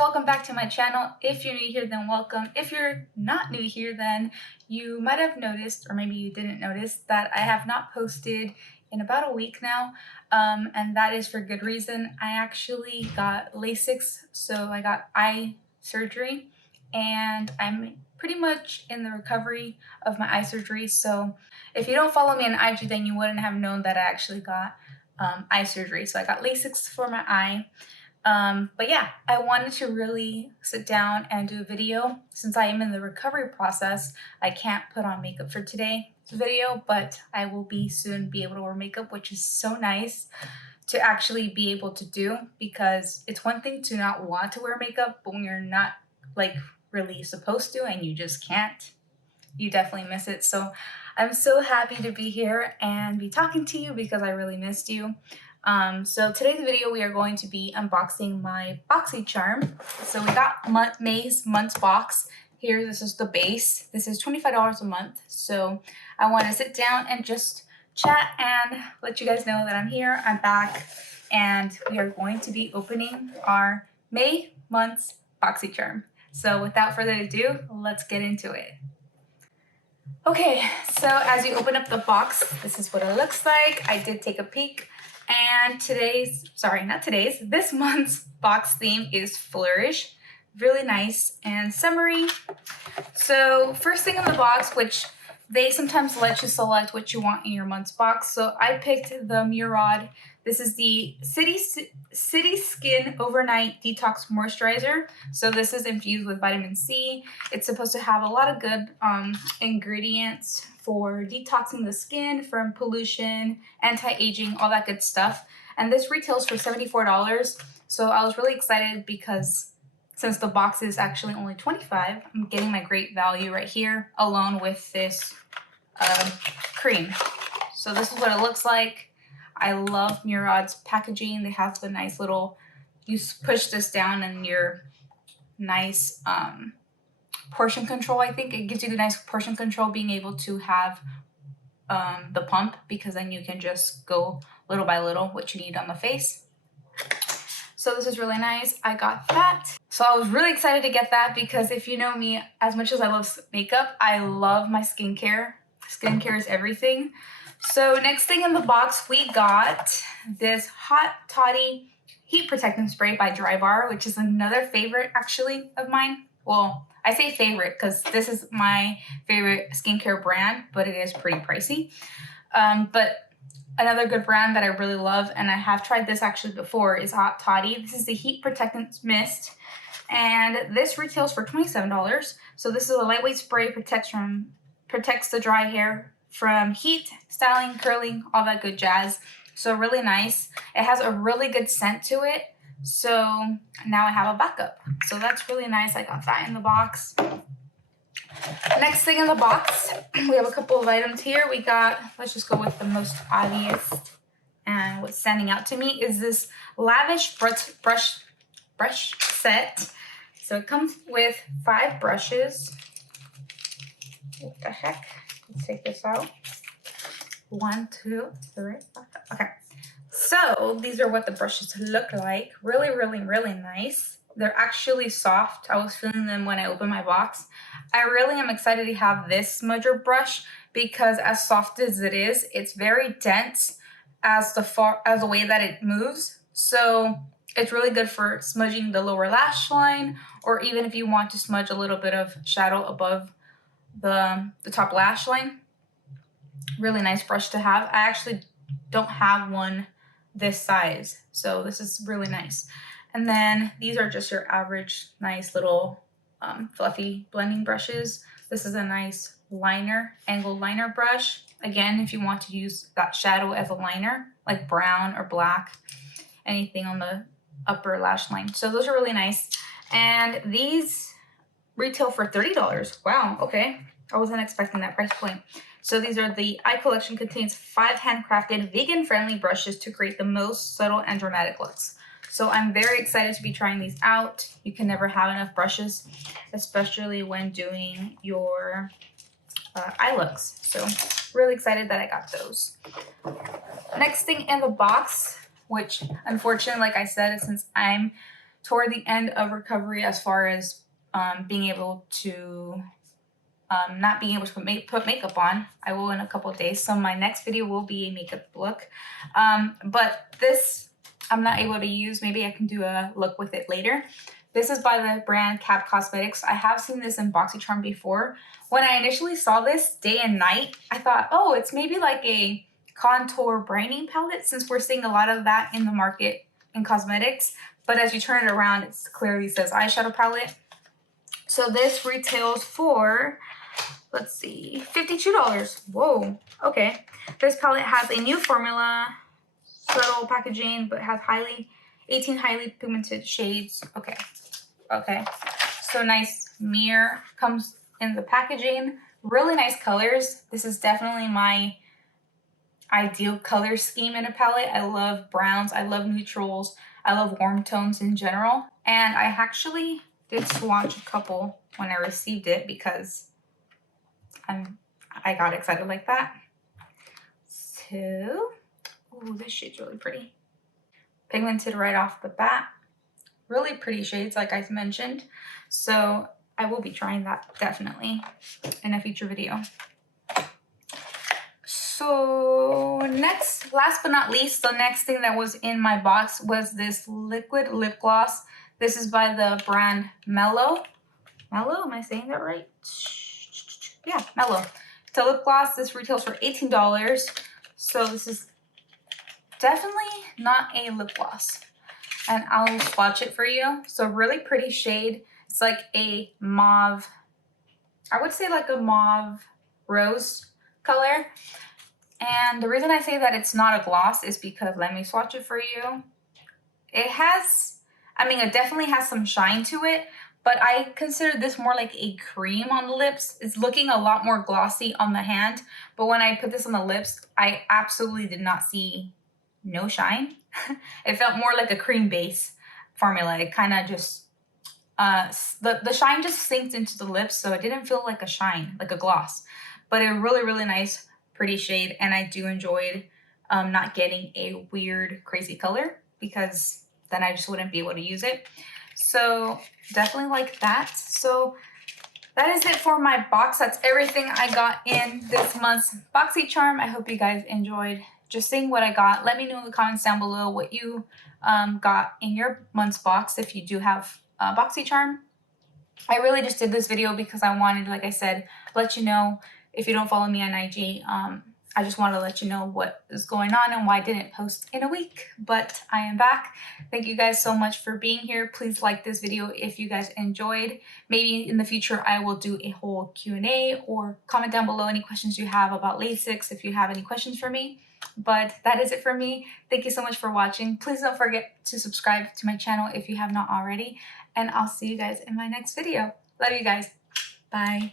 welcome back to my channel. If you're new here, then welcome. If you're not new here, then you might have noticed, or maybe you didn't notice, that I have not posted in about a week now, and that is for good reason. I actually got LASIK, so I got eye surgery, and I'm pretty much in the recovery of my eye surgery. So if you don't follow me on IG, then you wouldn't have known that I actually got eye surgery. So I got LASIK for my eye. But yeah, I wanted to really sit down and do a video. Since I am in the recovery process, I can't put on makeup for today's video, but I will soon be able to wear makeup, which is so nice to actually be able to do, because it's one thing to not want to wear makeup, but when you're not like really supposed to and you just can't, you definitely miss it. So I'm so happy to be here and be talking to you because I really missed you. So today's video, we are going to be unboxing my BoxyCharm. So we got May's month's box here. This is the base. This is $25 a month. So I want to sit down and just chat and let you guys know that I'm here, I'm back, and we are going to be opening our May month's BoxyCharm. So without further ado, let's get into it. Okay, so as you open up the box, this is what it looks like. I did take a peek. And this month's box theme is Flourish. Really nice and summery. So first thing in the box, which they sometimes let you select what you want in your month's box. So I picked the Murad. This is the City Skin Overnight Detox Moisturizer. So this is infused with vitamin C. It's supposed to have a lot of good ingredients for detoxing the skin from pollution, anti-aging, all that good stuff. And this retails for $74. So I was really excited because since the box is actually only $25, I'm getting my great value right here along with this cream. So this is what it looks like. I love Murad's packaging. They have the nice little, you push this down and your nice portion control. I think it gives you the nice portion control, being able to have the pump, because then you can just go little by little what you need on the face. So this is really nice. I got that. So I was really excited to get that because if you know me, as much as I love makeup, I love my skincare. Skincare is everything. So next thing in the box, we got this Hot Toddy Heat Protectant Spray by Drybar, which is another favorite actually of mine. Well, I say favorite because this is my favorite skincare brand, but it is pretty pricey. But another good brand that I really love, and I have tried this actually before, is Hot Toddy. This is the Heat Protectant Mist, and this retails for $27. So this is a lightweight spray, protects the dry hair from heat, styling, curling, all that good jazz. So really nice. It has a really good scent to it. So now I have a backup. So that's really nice. I got that in the box. Next thing in the box, we have a couple of items here. We got, let's just go with the most obvious. And what's standing out to me is this lavish brush set. So it comes with 5 brushes. What the heck? Let's take this out. 1, 2, 3, 4. Okay. So these are what the brushes look like. Really, really, really nice. They're actually soft. I was feeling them when I opened my box. I really am excited to have this smudger brush because as soft as it is, it's very dense as the way that it moves. So it's really good for smudging the lower lash line, or even if you want to smudge a little bit of shadow above the top lash line. Really nice brush to have. I actually don't have one this size, so this is really nice. And then these are just your average nice little fluffy blending brushes. This is a nice liner, angled liner brush. Again, if you want to use that shadow as a liner, like brown or black, anything on the upper lash line. So those are really nice. And these retail for $30. Wow, okay. I wasn't expecting that price point. So these are the eye collection, contains 5 handcrafted vegan-friendly brushes to create the most subtle and dramatic looks. So I'm very excited to be trying these out. You can never have enough brushes, especially when doing your eye looks. So really excited that I got those. Next thing in the box, which unfortunately, like I said, since I'm toward the end of recovery as far as being able to not being able to put makeup on. I will in a couple of days, so my next video will be a makeup look. But this I'm not able to use. Maybe I can do a look with it later. This is by the brand Cap Cosmetics. I have seen this in BoxyCharm before. When I initially saw this day and night, I thought, oh, it's maybe like a contour brightening palette, since we're seeing a lot of that in the market in cosmetics. But as you turn it around, it clearly says eyeshadow palette. So this retails for, let's see, $52. Whoa, okay. This palette has a new formula, subtle packaging, but has 18 highly pigmented shades. Okay. So nice mirror comes in the packaging. Really nice colors. This is definitely my ideal color scheme in a palette. I love browns. I love neutrals. I love warm tones in general. And I actually did swatch a couple when I received it because I got excited like that. So, ooh, this shade's really pretty. Pigmented right off the bat. Really pretty shades, like I mentioned. So I will be trying that definitely in a future video. So next, last but not least, the next thing that was in my box was this liquid lip gloss. This is by the brand Mellow. Mellow, am I saying that right? Yeah, Mellow. It's a lip gloss. This retails for $18. So this is definitely not a lip gloss. And I'll swatch it for you. So really pretty shade. It's like a mauve, I would say like a mauve rose color. And the reason I say that it's not a gloss is because, let me swatch it for you. It has, I mean, it definitely has some shine to it, but I consider this more like a cream on the lips. It's looking a lot more glossy on the hand, but when I put this on the lips, I absolutely did not see no shine. It felt more like a cream base formula. It kind of just, the shine just sinks into the lips, so it didn't feel like a shine, like a gloss. But a really, really nice, pretty shade, and I do enjoy not getting a weird, crazy color, because then I just wouldn't be able to use it. So definitely like that. So that is it for my box. That's everything I got in this month's BoxyCharm. I hope you guys enjoyed just seeing what I got. Let me know in the comments down below what you got in your month's box if you do have BoxyCharm. I really just did this video because I wanted, like I said, let you know. If you don't follow me on IG, I just wanted to let you know what is going on and why I didn't post in a week, but I am back. Thank you guys so much for being here. Please like this video if you guys enjoyed. Maybe in the future I will do a whole Q&A, or comment down below any questions you have about LASIK if you have any questions for me. But that is it for me. Thank you so much for watching. Please don't forget to subscribe to my channel if you have not already, and I'll see you guys in my next video. Love you guys. Bye.